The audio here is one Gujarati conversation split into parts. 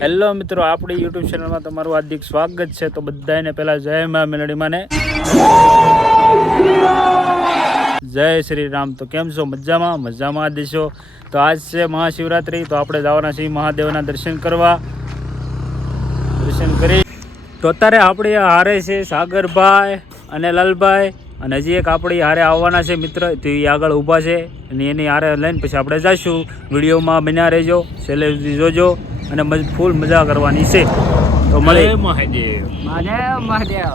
હેલો મિત્રો, આપણી યુટ્યુબ ચેનલમાં તમારું હાર્દિક સ્વાગત છે। તો બધાને પહેલા જય મા મેલડી માને જય શ્રી રામ। તો કેમ છો? મજામાં દેશો। તો આજ છે મહાશિવરાત્રી, તો આપણે જવાના છીએ મહાદેવના દર્શન કરવા। દર્શન કરી તો અત્યારે આપણે હારે છે સાગરભાઈ અને લાલભાઈ, અને હજી એક આપણી હારે આવવાના છે મિત્ર, તો એ આગળ ઊભા છે અને એની હારે લઈને પછી આપણે જઈશું। વિડીયોમાં બન્યા રહેજો, છેલ્લે સુધી જોજો અને ફૂલ મજા કરવાની છે। તો મળે મહાદેવ મહાદેવ મહાદેવ।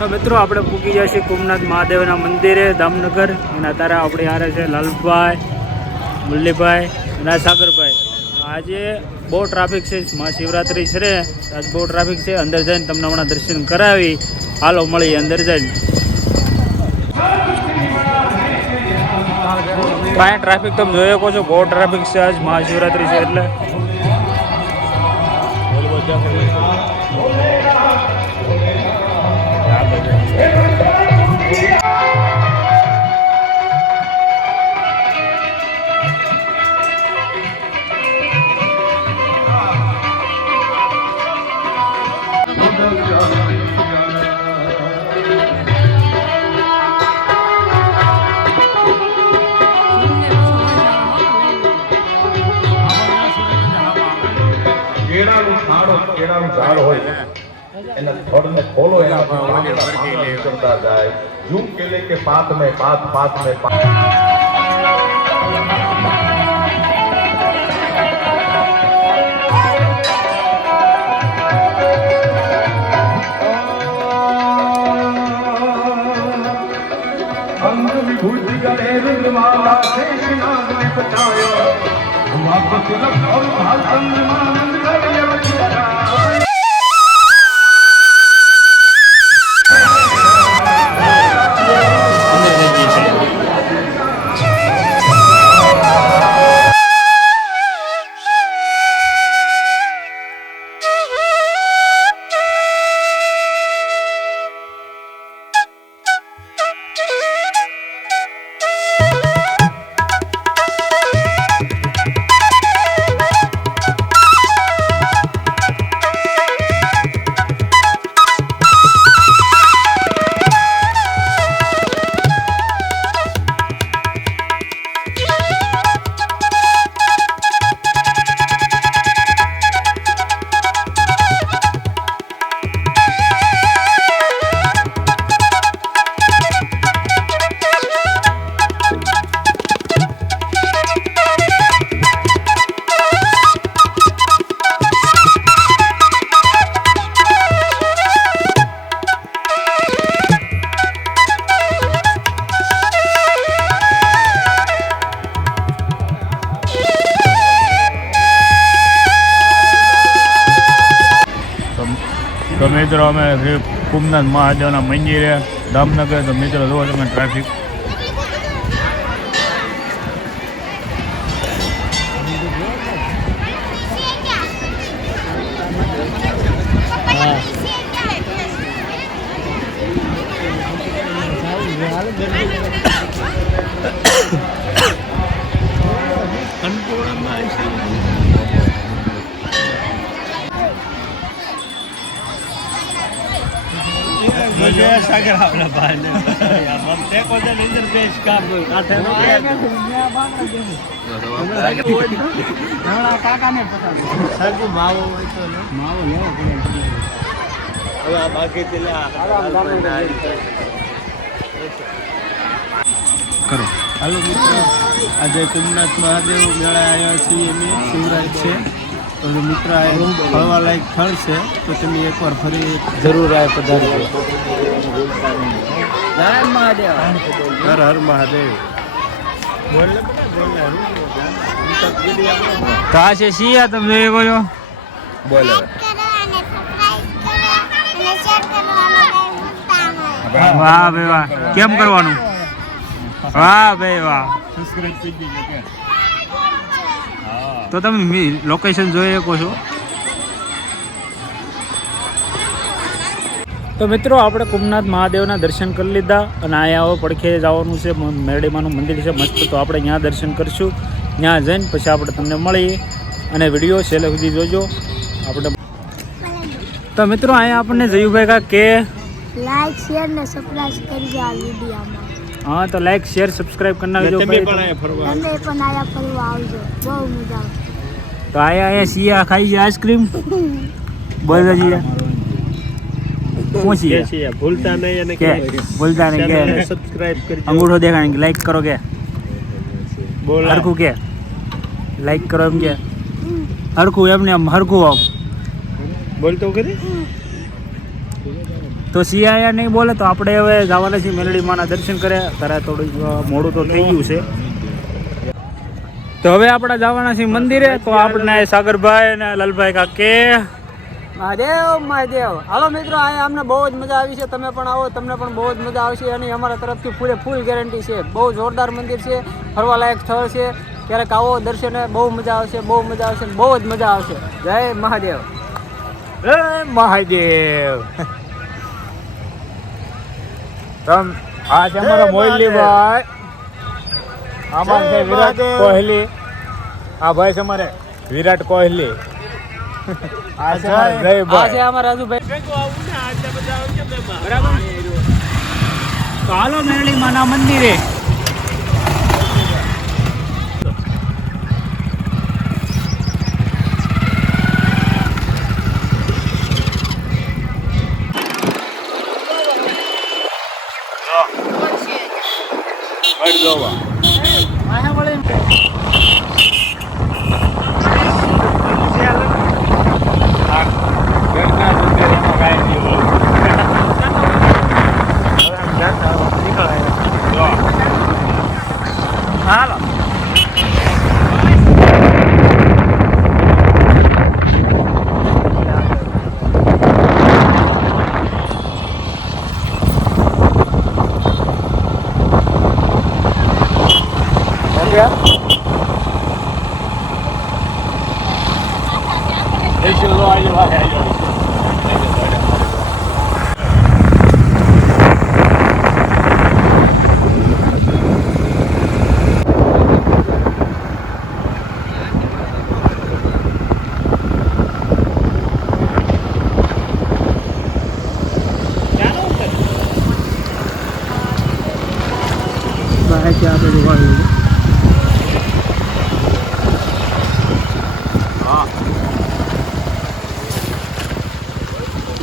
તો મિત્રો આપણે પૂકી જાય છે કુમનાથ મહાદેવના મંદિરે દામનગર, અને અત્યારે આપણે હારે છે લાલભાઈ, મુરલીભાઈ અને સાગરભાઈ। આજે બહુ ટ્રાફિક છે, મહાશિવરાત્રી છે, આજ બહુ ટ્રાફિક છે। અંદર જઈને તમને હમણાં દર્શન કરાવી, હાલો મળીએ અંદર જઈને। કાંઈ ટ્રાફિક તમે જોઈ શકો છો, બહુ ટ્રાફિક છે, આજ મહાશિવરાત્રી છે એટલે। કેળાનું ઝાડ હોય એના થડને ખોલો, એના નીકળતા જાય। यूं केले के पात में पात पात में पात। तुझ गले रंगमाला शेष नाग ने बचाया वापस तिलक और भाषण मानंद कर अवतारा તો મિત્રો અમે શ્રી કુમનાથ મહાદેવના મંદિરે દામનગર. તો મિત્રો જુઓ તમે ટ્રાફિક. સાગર આપણા ભાઈને મમ તે કોઈ ઇન્દર દેશ કામ કાઠે નો કાકાને પતા સાગુ માવો હોય તો માવો લેવો પડે. હવે આ બાકી પેલા કરો. હાલો મિત્રો, આજે કુમનાથ મહાદેવ મેળા આવ્યા છીએ અમે. શિવરાજ છે તો મિત્ર આ ફરવા લાયક સ્થળ છે, તો તમે એકવાર ફરી જરૂર આ પધારજો. જય મહાદેવ, હર હર મહાદેવ. કા છે સિયા તમે જોઈ ગયો બોલો. વાહ ભાઈ વાહ, કેમ કરવાનું? વાહ ભાઈ વાહ. તો તમે લોકેશન જોઈ શકો છો. તો મિત્રો આપણે કુમનાથ મહાદેવના દર્શન કરી લીધા અને અહીંયા હવે પડખે જવાનું છે, મેરડીમાનું મંદિર છે મસ્ત. તો આપણે ત્યાં દર્શન કરશું. ત્યાં જઈને પછી આપણે તમને મળીએ અને વિડીયો છેલ્લે સુધી જોજો. આપણે તો મિત્રો અહીંયા આપણને જયુભાઈ કા કે લાઈક શેર ને સબસ્ક્રાઇબ કરજો આ વિડીયોમાં. હા, તો લાઈક શેર સબસ્ક્રાઇબ કરી નાખજો. તમે પણ આયા ફરવા આવજો, બહુ મજા આવશે. તો અહીંયા સિયા ખાઈ છે આઈસ્ક્રીમ. બોલ જઈએ પહોંચીએ. ભૂલતા નહીં અને કે બોલતા નહીં કે સબસ્ક્રાઇબ કરજો. અંગૂઠો દેખાણ કે લાઈક કરો કે હરખું કે લાઈક કરો એમ કે હરખું એમને આમ હરખું આમ બોલતો કરી. તો સિયા નહીં બોલે તો આપણે હવે જવાના છીએ મેલડી માના દર્શન કરે. ત્યારે થોડું મોડું તો થઈ ગયું છે. તો હવે આપણે જવાના છીએ મંદિરે. તો આપણે સાગરભાઈ અને લાલભાઈ કાકે મહાદેવ મહાદેવ. હાલો મિત્રો, અહીંયા અમને બહુ જ મજા આવી છે. તમે પણ આવો, તમને પણ બહુ જ મજા આવશે. અને અમારા તરફથી ફૂલ ગેરંટી છે. બહુ જોરદાર મંદિર છે, ફરવા લાયક સ્થળ છે. ક્યારેક આવો દર્શને, બહુ મજા આવશે, બહુ મજા આવશે, બહુ જ મજા આવશે. જય મહાદેવ. જય મહાદેવ. તમ આ છે અમારા મોઈલીભાઈ. આમાં છે વિરાટ કોહલી. આ ભાઈ છે અમારે વિરાટ કોહલી. આ છે અમારા રાજુભાઈ. બરાબર. તો હાલો મેરડી માના મંદિરે. ગયા. બહાર ત્યાં આપણે જોવાનું છે.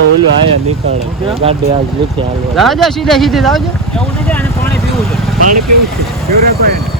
ઓલું આયા નીકળે ગાડી આજ લીધે હાલવા જાઓ જાઓ સીધે સીધે જાઓ છો. એવું નથી આને પાણી પીવું છે પાણી પીવું છે કેવરે પાણી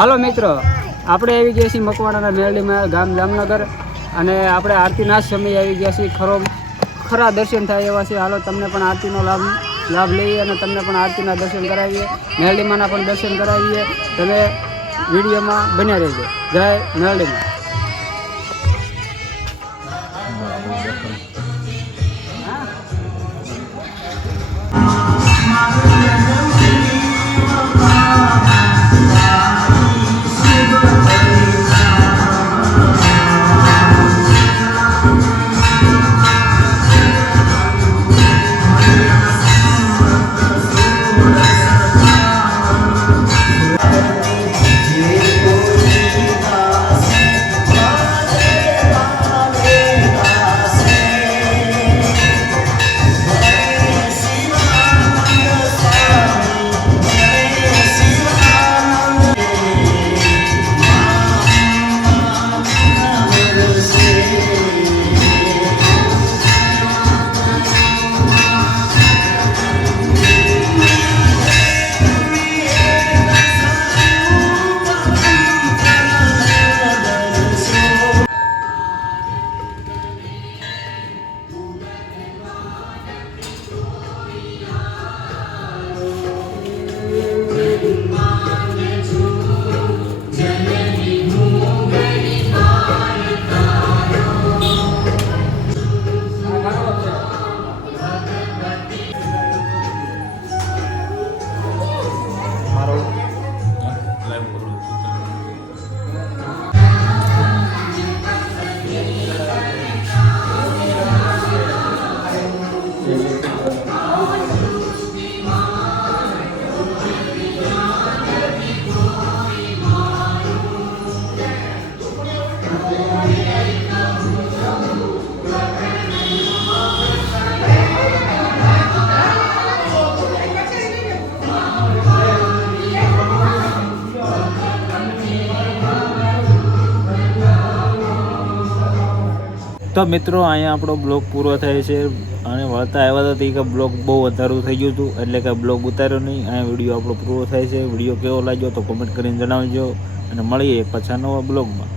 હાલો મિત્રો, આપણે આવી ગયા છીએ મકવાણાના મેરડીમાં, ગામ જામનગર, અને આપણે આરતીના જ સમયે આવી ગયા છીએ. ખરા દર્શન થાય એવા છે. હાલો તમને પણ આરતીનો લાભ લઈએ અને તમને પણ આરતીના દર્શન કરાવીએ, મેરડીમાંના પણ દર્શન કરાવીએ. તમે વિડીયોમાં બન્યા રહેજો. જય મેરડીમાં. તો મિત્રો અહીંયા આપણો બ્લોગ પૂરો થાય છે અને વળતા આવ્યા હતા કે બ્લોગ બહુ વધારું થઈ ગયું હતું એટલે કે બ્લોગ ઉતાર્યો નહીં. અહીંયા વિડીયો આપણો પૂરો થાય છે. વિડીયો કેવો લાગ્યો તો કોમેન્ટ કરીને જણાવજો અને મળીએ પાછા નવા બ્લોગમાં.